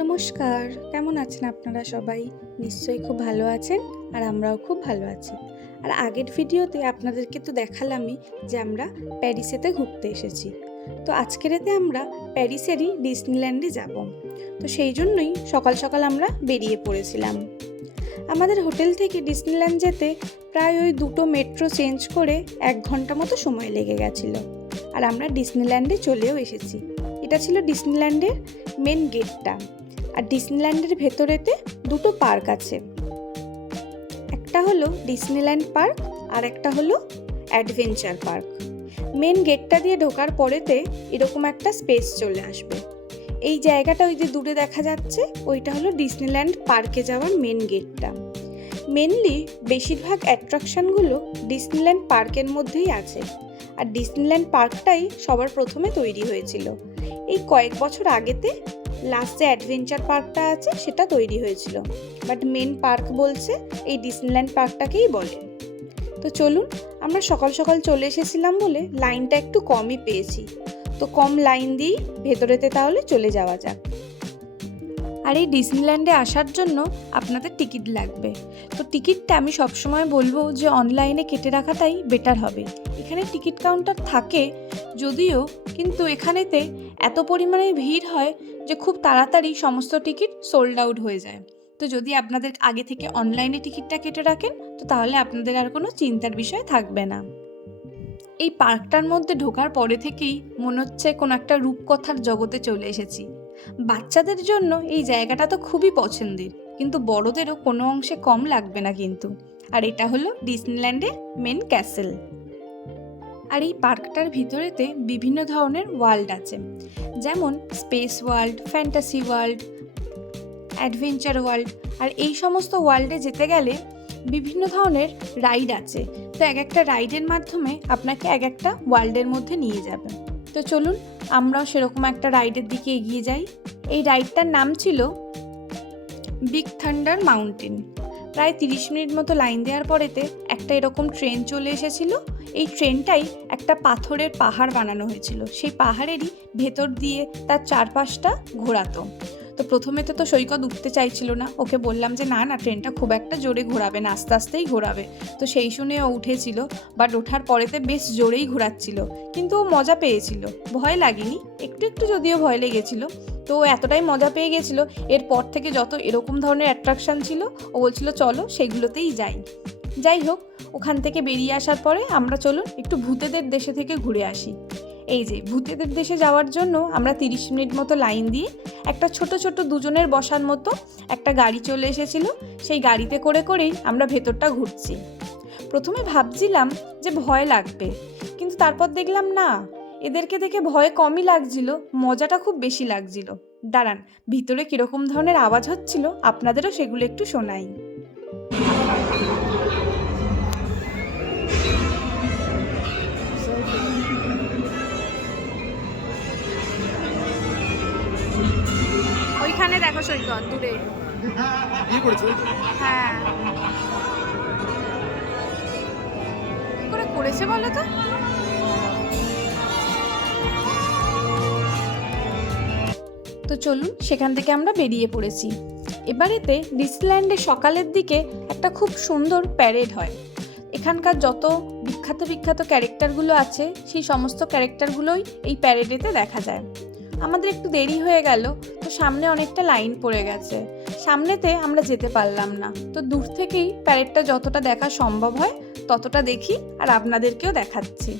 নমস্কার, কেমন আছেন আপনারা সবাই? নিশ্চয়ই খুব ভালো আছেন আর আমরাও খুব ভালো আছি। আর আগের ভিডিওতে আপনাদেরকে তো দেখালামই যে আমরা প্যারিসেতে ঘুরতে এসেছি। তো আজকের এতে আমরা প্যারিসেরই ডিজনিল্যান্ডে যাব। তো সেই জন্যই সকাল সকাল আমরা বেরিয়ে পড়েছিলাম। আমাদের হোটেল থেকে ডিজনিল্যান্ড যেতে প্রায় ওই দুটো মেট্রো চেঞ্জ করে 1 ঘন্টা মতো সময় লেগে গেছিলো। আর আমরা ডিজনিল্যান্ডে চলেও এসেছি। এটা ছিল ডিজনিল্যান্ডের মেন গেটটা। আর ডিজনিল্যান্ডের ভেতরেতে দুটো পার্ক আছে, একটা হলো ডিজনিল্যান্ড পার্ক আর একটা হলো অ্যাডভেঞ্চার পার্ক। মেন গেটটা দিয়ে ঢোকার পরেতে এরকম একটা স্পেস চলে আসবে। এই জায়গাটা ওই যে দূরে দেখা যাচ্ছে ওইটা হলো ডিজনিল্যান্ড পার্কে যাওয়ার মেন গেটটা। মেনলি বেশিরভাগ অ্যাট্রাকশনগুলো ডিজনিল্যান্ড পার্কের মধ্যেই আছে। আর ডিজনিল্যান্ড পার্কটাই সবার প্রথমে তৈরি হয়েছিল। এই কয়েক বছর আগেতে লাস্ট যে অ্যাডভেঞ্চার পার্কটা আছে সেটা তৈরি হয়েছিল, বাট মেন পার্ক বলছে এই ডিজনিল্যান্ড পার্কটাকেই বলে। তো চলুন, আমরা সকাল সকাল চলে এসেছিলাম বলে লাইনটা একটু কমই পেয়েছি, তো কম লাইন দিয়েই ভেতরেতে তাহলে চলে যাওয়া যাক। আর এই ডিজনিল্যান্ডে আসার জন্য আপনাদের টিকিট লাগবে। তো টিকিটটা আমি সবসময় বলবো যে অনলাইনে কেটে রাখাটাই বেটার হবে। এখানে টিকিট কাউন্টার থাকে যদিও, কিন্তু এখানেতে এত পরিমাণে ভিড় হয় যে খুব তাড়াতাড়ি সমস্ত টিকিট সোল্ড আউট হয়ে যায়। তো যদি আপনাদের আগে থেকে অনলাইনে টিকিটটা কেটে রাখেন তো তাহলে আপনাদের আর কোনো চিন্তার বিষয় থাকবে না। এই পার্কটার মধ্যে ঢোকার পরে থেকেই মনে হচ্ছে কোনো একটা রূপকথার জগতে চলে এসেছি। বাচ্চাদের জন্য এই জায়গাটা তো খুবই পছন্দের, কিন্তু বড়দেরও কোনো অংশে কম লাগবে না কিন্তু। আর এটা হলো ডিজনিল্যান্ডের মেন ক্যাসেল। আর এই পার্কটার ভিতরেতে বিভিন্ন ধরনের ওয়ার্ল্ড আছে, যেমন space world, fantasy world, adventure world. আর এই সমস্ত ওয়ার্ল্ডে যেতে গেলে বিভিন্ন ধরনের রাইড আছে। তো এক একটা রাইডের মাধ্যমে আপনাকে এক একটা ওয়ার্ল্ডের মধ্যে নিয়ে যাবে। তো চলুন আমরাও সেরকম একটা রাইডের দিকে এগিয়ে যাই। এই রাইডটার নাম ছিল বিগ থান্ডার মাউন্টেন। প্রায় 30 মিনিট মতো লাইন দেওয়ার পরেতে একটা এরকম ট্রেন চলে এসেছিল। এই ট্রেনটাই একটা পাথরের পাহাড় বানানো হয়েছিল, সেই পাহাড়েরই ভেতর দিয়ে তার চারপাশটা ঘোরাতো। তো প্রথমে তো সৈকত উঠতে চাইছিল না, ওকে বললাম যে না না, ট্রেনটা খুব একটা জোরে ঘোরাবে না, আস্তে আস্তেই ঘোরাবে। তো সেই শুনে ও উঠেছিল, বাট ওঠার পরেতে বেশ জোরেই ঘোরাচ্ছিল, কিন্তু ও মজা পেয়েছিল, ভয় লাগেনি, একটু একটু যদিও ভয় লেগেছিল। তো এতটাই মজা পেয়ে গেছিলো, এরপর থেকে যত এরকম ধরনের অ্যাট্রাকশান ছিল ও বলছিল চলো সেগুলোতেই যাই। যাই হোক, ওখান থেকে বেরিয়ে আসার পরে আমরা চলুন একটু ভূতেদের দেশে থেকে ঘুরে আসি। এই যে ভূতেদের দেশে যাওয়ার জন্য আমরা 30 মিনিট মতো লাইন দিয়ে একটা ছোট ছোট দুজনের বসার মতো একটা গাড়ি চলে এসেছিলো। সেই গাড়িতে করে করেই আমরা ভেতরটা ঘুরছি। প্রথমে ভাবছিলাম যে ভয় লাগবে, কিন্তু তারপর দেখলাম না, এদেরকে দেখে ভয় কমই লাগছিল, মজাটা খুব বেশি লাগছিল। দাঁড়ান, ভিতরে কীরকম ধরনের আওয়াজ হচ্ছিল আপনাদেরও সেগুলো একটু শোনাই। ওইখানে দেখো সৈকত দূরে। হ্যাঁ, কি করে করেছে বলো তো। তো চলুন সেখান থেকে আমরা বেরিয়ে পড়েছি। এবারেতে ডিজনিল্যান্ডে সকালের দিকে একটা খুব সুন্দর প্যারেড হয়। এখানকার যত বিখ্যাত বিখ্যাত ক্যারেক্টারগুলো আছে সেই সমস্ত ক্যারেক্টারগুলোই এই প্যারেডেতে দেখা যায়। আমাদের একটু দেরি হয়ে গেল, তো সামনে অনেকটা লাইন পড়ে গেছে, সামনেতে আমরা যেতে পারলাম না। তো দূর থেকেই প্যারেডটা যতটা দেখা সম্ভব হয় ততটা দেখি আর আপনাদেরকেও দেখাচ্ছি।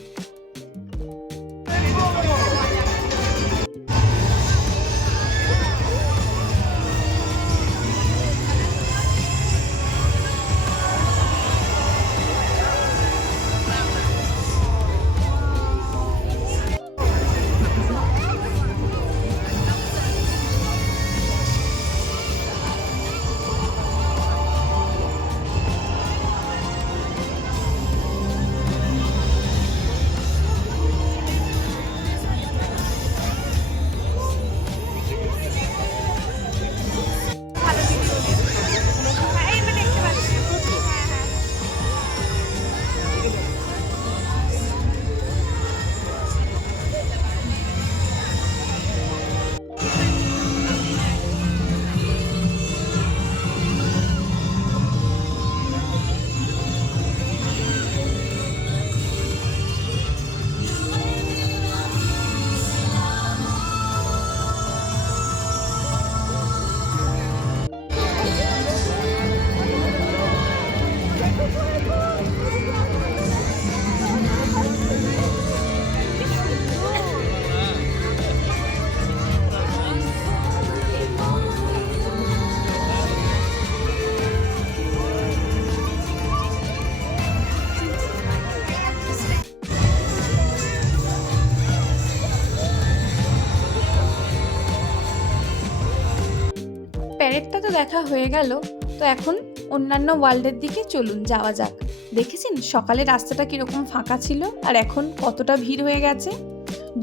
দেখা হয়ে গেল, তো এখন অন্যান্য ওয়ার্ল্ডের দিকে চলুন যাওয়া যাক। দেখেছেন সকালে রাস্তাটা কীরকম ফাঁকা ছিল আর এখন কতটা ভিড় হয়ে গেছে।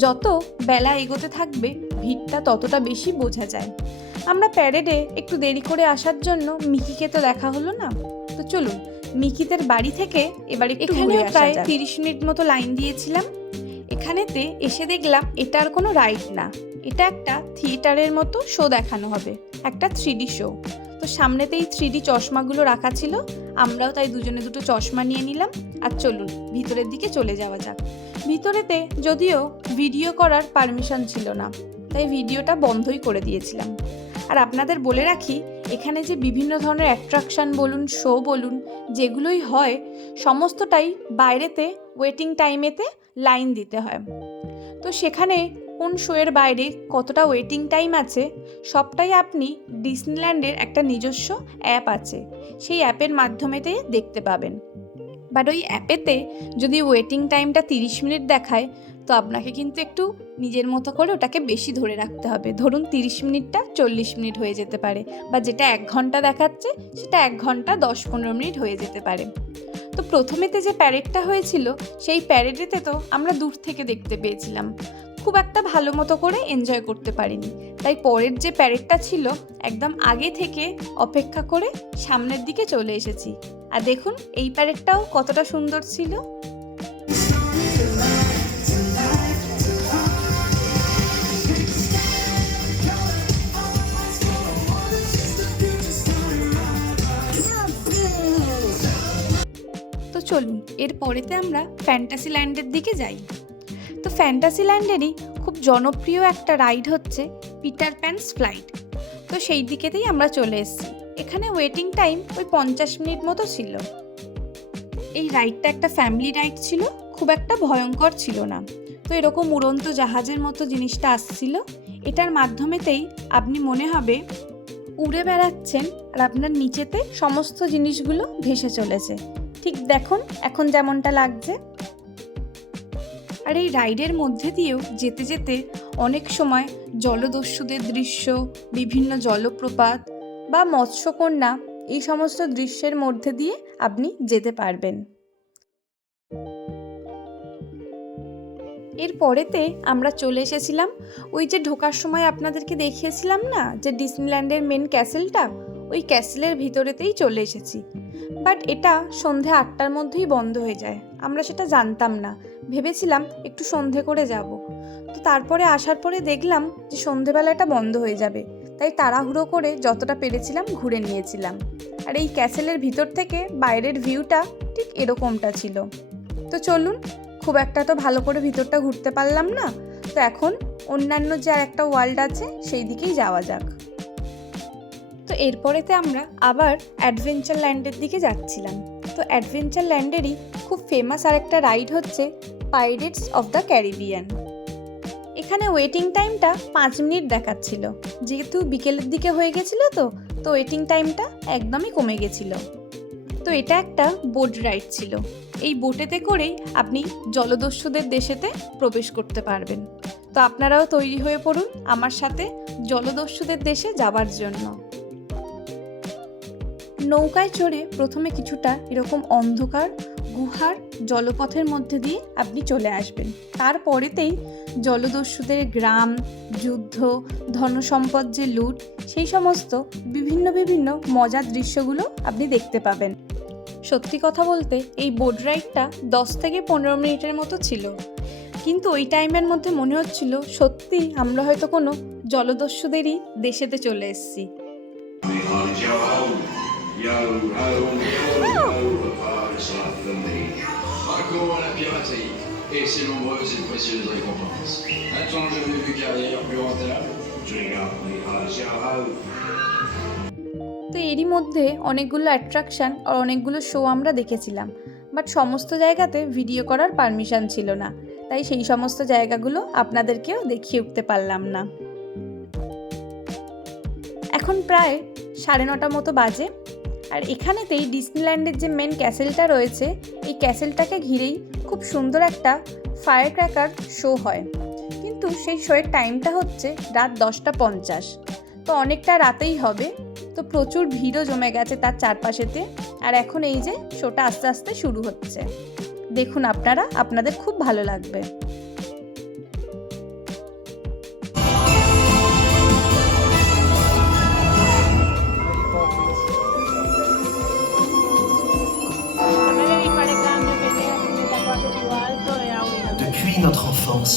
যত বেলা এগোতে থাকবে ভিড়টা ততটা বেশি বোঝা যায়। আমরা প্যারেডে একটু দেরি করে আসার জন্য মিকিকে তো দেখা হলো না, তো চলুন মিকিদের বাড়ি থেকে এবার একটু ঘুরে আসা যাক। প্রায় 30 মিনিট মতো লাইন দিয়েছিলাম। এখানেতে এসে দেখলাম এটা আর কোনো রাইড না, এটা একটা থিয়েটারের মতো শো দেখানো হবে, একটা 3D শো। তো সামনেতেই 3D চশমাগুলো রাখা ছিল, আমরাও তাই দুজনে দুটো চশমা নিয়ে নিলাম। আর চলুন ভিতরের দিকে চলে যাওয়া যাক। ভিতরেতে যদিও ভিডিও করার পারমিশন ছিল না, তাই ভিডিওটা বন্ধই করে দিয়েছিলাম। আর আপনাদের বলে রাখি, এখানে যে বিভিন্ন ধরনের অ্যাট্রাকশান বলুন, শো বলুন, যেগুলোই হয় সমস্তটাই বাইরেতে ওয়েটিং টাইমেতে লাইন দিতে হয়। তো সেখানে কোন শোয়ের বাইরে কতটা ওয়েটিং টাইম আছে সবটাই আপনি ডিজনিল্যান্ডের একটা নিজস্ব অ্যাপ আছে, সেই অ্যাপের মাধ্যমেতে দেখতে পাবেন। বাট ওই অ্যাপেতে যদি ওয়েটিং টাইমটা 30 মিনিট দেখায়, তো আপনাকে কিন্তু একটু নিজের মতো করে ওটাকে বেশি ধরে রাখতে হবে। ধরুন 30 মিনিটটা 40 মিনিট হয়ে যেতে পারে, বা যেটা 1 ঘন্টা দেখাচ্ছে সেটা 1 ঘন্টা 10-15 মিনিট হয়ে যেতে পারে। তো প্রথমেতে যে প্যারেডটা হয়েছিল সেই প্যারেডেতে তো আমরা দূর থেকে দেখতে পেয়েছিলাম, খুব একটা ভালো মতো করে এনজয় করতে পারিনি। তাই পরের যে প্যারেডটা ছিল একদম আগে থেকে অপেক্ষা করে সামনের দিকে চলে এসেছি। আর দেখুন এই প্যারেডটাও কতটা সুন্দর ছিল। তো চলুন এর পরেতে আমরা ফ্যান্টাসি ল্যান্ডের দিকে যাই। তো ফ্যান্টাসি ল্যান্ডেরই খুব জনপ্রিয় একটা রাইড হচ্ছে পিটার প্যানস ফ্লাইট। তো সেই দিকেতেই আমরা চলে এসেছি। এখানে ওয়েটিং টাইম ওই 50 মিনিট মতো ছিল। এই রাইডটা একটা ফ্যামিলি রাইড ছিল, খুব একটা ভয়ঙ্কর ছিল না। তো এরকম উড়ন্ত জাহাজের মতো জিনিসটা আসছিল, এটার মাধ্যমেতেই আপনি মনে হবে উড়ে বেড়াচ্ছেন আর আপনার নিচেতে সমস্ত জিনিসগুলো ভেসে চলেছে, ঠিক দেখুন এখন যেমনটা লাগছে। আর এই রাইডের মধ্যে দিয়েও যেতে যেতে অনেক সময় জলদস্যুদের দৃশ্য, বিভিন্ন জলপ্রপাত বা মৎস্যকন্যা, এই সমস্ত দৃশ্যের মধ্যে দিয়ে আপনি যেতে পারবেন। এর পরেতে আমরা চলে এসেছিলাম ওই যে ঢোকার সময় আপনাদেরকে দেখিয়েছিলাম না যে ডিজনিল্যান্ডের মেন ক্যাসেলটা, ওই ক্যাসেলের ভিতরেতেই চলে এসেছি। বাট এটা সন্ধে 8টার মধ্যেই বন্ধ হয়ে যায়, আমরা সেটা জানতাম না, ভেবেছিলাম একটু সন্ধে করে যাব। তো তারপরে আসার পরে দেখলাম যে সন্ধেবেলা এটা বন্ধ হয়ে যাবে, তাই তাড়াহুড়ো করে যতটা পেরেছিলাম ঘুরে নিয়েছিলাম। আর এই ক্যাসেলের ভিতর থেকে বাইরের ভিউটা ঠিক এরকমটা ছিল। তো চলুন, খুব একটা তো ভালো করে ভিতরটা ঘুরতে পারলাম না, তো এখন অন্যান্য যে আর একটা ওয়ার্ল্ড আছে সেই দিকেই যাওয়া যাক। তো এরপরেতে আমরা আবার অ্যাডভেঞ্চার ল্যান্ডের দিকে যাচ্ছিলাম। তো অ্যাডভেঞ্চার ল্যান্ডেরই খুব ফেমাস আর একটা রাইড হচ্ছে পাইরেটস অফ দ্য ক্যারিবিয়ান। এখানে ওয়েটিং টাইমটা 5 মিনিট দেখাচ্ছিল, যেহেতু বিকেলের দিকে হয়ে গেছিলো তো ওয়েটিং টাইমটা একদমই কমে গেছিলো। তো এটা একটা বোট রাইড ছিল, এই বোটেতে করেই আপনি জলদস্যুদের দেশেতে প্রবেশ করতে পারবেন। তো আপনারাও তৈরি হয়ে পড়ুন আমার সাথে জলদস্যুদের দেশে যাবার জন্য। নৌকায় চড়ে প্রথমে কিছুটা এরকম অন্ধকার গুহার জলপথের মধ্যে দিয়ে আপনি চলে আসবেন। তারপরেতেই জলদস্যুদের গ্রাম, যুদ্ধ, ধনসম্পদ যে লুট, সেই সমস্ত বিভিন্ন মজার দৃশ্যগুলো আপনি দেখতে পাবেন। সত্যি কথা বলতে এই বোট রাইডটা 10 থেকে 15 মিনিটের মতো ছিল, কিন্তু ওই টাইমের মধ্যে মনে হচ্ছিল সত্যি আমরা হয়তো কোনো জলদস্যুদেরই দেশেতে চলে এসেছি। Yo ho, yo ho, pas la flambée. Raconte à la piraterie et ses nombreuses et précieuses récompenses. A-t-on jamais vu carrière plus rentable? Je regarde les pages, yo ho. তো এরই মধ্যে অনেকগুলো অ্যাট্রাকশান আর অনেকগুলো শো আমরা দেখেছিলাম, বাট সমস্ত জায়গাতে video করার পারমিশন ছিল না, তাই সেই সমস্ত জায়গাগুলো আপনাদেরকেও দেখিয়ে উঠতে পারলাম না। এখন প্রায় 9:30 মতো বাজে, আর এখানেতেই ডিজনিল্যান্ডের যে মেন ক্যাসেলটা রয়েছে, এই ক্যাসেলটাকে ঘিরেই খুব সুন্দর একটা ফায়ার ক্র্যাকার শো হয়, কিন্তু সেই শোয়ের টাইমটা হচ্ছে রাত 10টা 50। তো অনেকটা রাতেই হবে, তো প্রচুর ভিড়ও জমে গেছে তার চারপাশেতে। আর এখন এই যে শোটা আস্তে আস্তে শুরু হচ্ছে, দেখুন আপনারা, আপনাদের খুব ভালো লাগবে। Depuis notre enfance.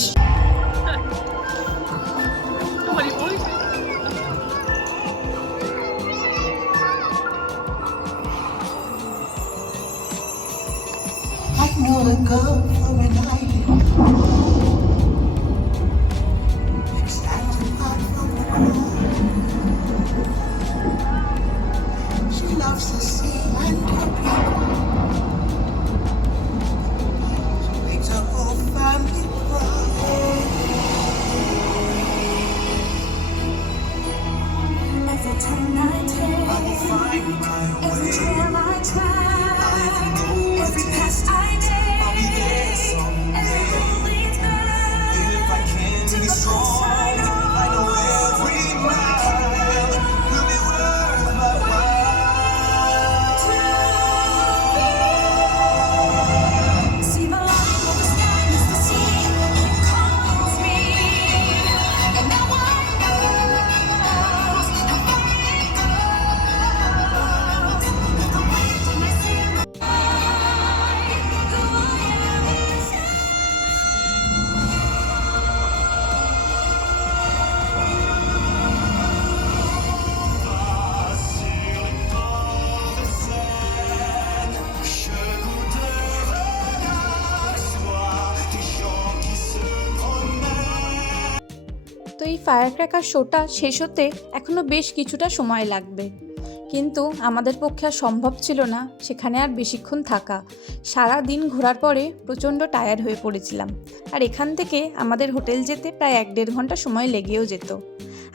I know the girl from an island. Standing out from the crowd. She loves the sea and her people. She makes her whole family proud. Every turn I take, I will find my every way. trail I try, every path I take, I'll be there someday. every road leads back If I can to be the strong, place I I know every mile will be worth my while. See the light where the sky meets the sea, it calls me, and no one knows how far it goes. With the wind in my sail, the water shines. তো এই fire cracker শোটা শেষ হতে এখনও বেশ কিছুটা সময় লাগবে, কিন্তু আমাদের পক্ষে আর সম্ভব ছিল না সেখানে আর বেশিক্ষণ থাকা। সারা দিন ঘোরার পরে প্রচণ্ড টায়ার্ড হয়ে পড়েছিলাম, আর এখান থেকে আমাদের হোটেল যেতে প্রায় 1-1.5 ঘন্টা সময় লেগেও যেত।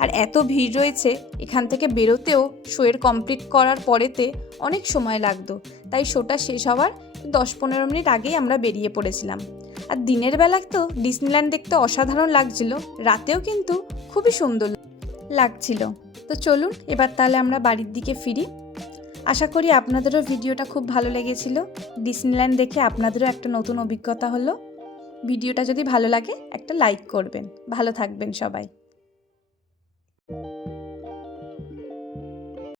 আর এত ভিড় রয়েছে, এখান থেকে বেরোতেও শোয়ের কমপ্লিট করার পরেতে অনেক সময় লাগতো, তাই শোটা শেষ হওয়ার 10-15 মিনিট আগেই আমরা বেরিয়ে পড়েছিলাম। আর দিনের বেলা তো ডিজনিল্যান্ড দেখতে অসাধারণ লাগছিল, রাতেও কিন্তু খুবই সুন্দর লাগছিল। তো চলুন এবার তাহলে আমরা বাড়ির দিকে ফিরি। আশা করি আপনাদেরও ভিডিওটা খুব ভালো লেগেছিল, ডিজনিল্যান্ড দেখে আপনাদেরও একটা নতুন অভিজ্ঞতা হলো। ভিডিওটা যদি ভালো লাগে একটা লাইক করবেন। ভালো থাকবেন সবাই।